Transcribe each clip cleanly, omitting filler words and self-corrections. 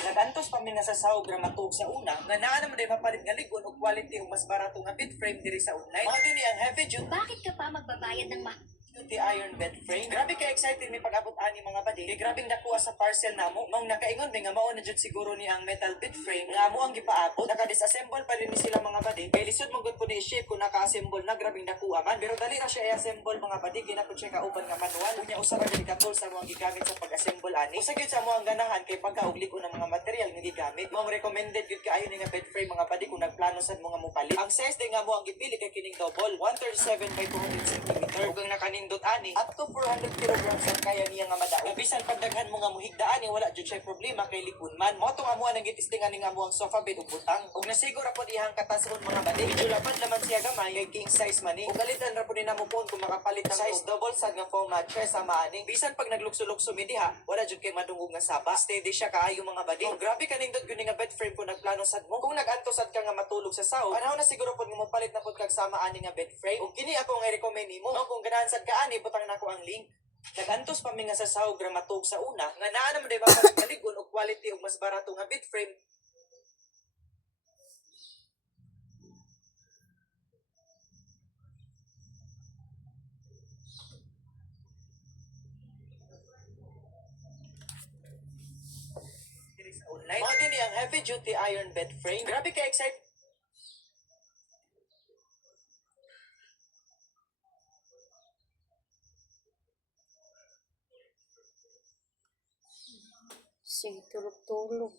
Nagantos pa mi nga sa sahog ra matug sa una, nga naa naman day mapalit nga ligon og quality ug mas barato nga bed frame diri sa online. Mao dinhi ang heavy Bakit ka pa magbabayad ng duty iron bed frame. Grabe ka excited mi pag-abot ani mga badi. Kay grabing nakuha sa parcel namo. Mao nakaingon mi nga mao na jud siguro ni ang metal bed frame nga amo ang gipaabot. Naka-disassemble pa rin ni sila mga badi. Kay lisod mo gud po ni shape kung naka-assemble na grabing nakuha man. Pero dali ra siya i-assemble mga badi. Ginapod siya kauban nga manual. Unya usa ra gid ka tools sa mga gigamit sa pag-assemble ani. Usa gyud sa mo ang ganahan kay pagkaugliko ng mga material nga gigamit. Mao recommended gyud kaayo ni nga bed frame mga badi kung nagplano sad mo nga mopalit. Ang size day nga mo ang gipili kay kining double 137 by 200 cm. Ug ang nakanindot ani up to 400 kilograms ang kaya niya nga madaog. Bisan pagdaghan mo nga muhigdaan ni wala jud siya problema kay likod man. Mo to nga mo ang gitistingan ni nga mo ang sofa bed ug butang. Ug nasiguro pod ihang katason mga badi. Medyo lapad naman siya gamay kay king size man ni. Ug galitan ra pod ni namo pon kung makapalit ng size double sad nga foam mattress sa maaning. Bisan pag naglukso-lukso mi diha, wala jud kay madungog nga saba. Steady siya kaayo mga badi. Ug grabe kanindot gyud nga bed frame kung nagplano sad mo. Kung naganto sad ka nga matulog sa sahod, panahon na siguro pod nga mopalit na pod kag sama ani nga bed frame. Ug kini ako nga i-recommend nimo. No, kung ganahan sad ka ani butang nako ang link. Nagantos pa mi nga sa sahog ra matug sa una, nga naa naman day mapalit nga ligon og quality ug mas barato nga bed frame. Diri sa online. Mao dinhi ang heavy duty iron bed frame. Grabe ka excited. Sige, tulog-tulog.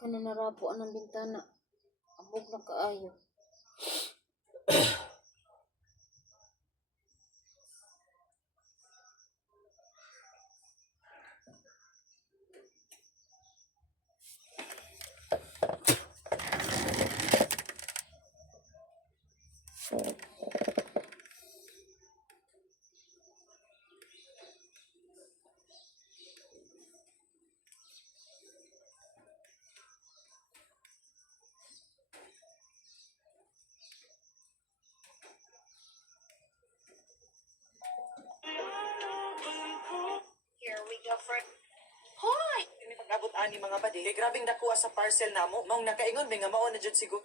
Kana narapuan ang bintana. Abog na kaayo. Here we go for Hoy! Ini pag-abot ani mga badi. Kay grabing nakuha sa parcel namo. Mao nakaingon mi nga mao na jud siguro.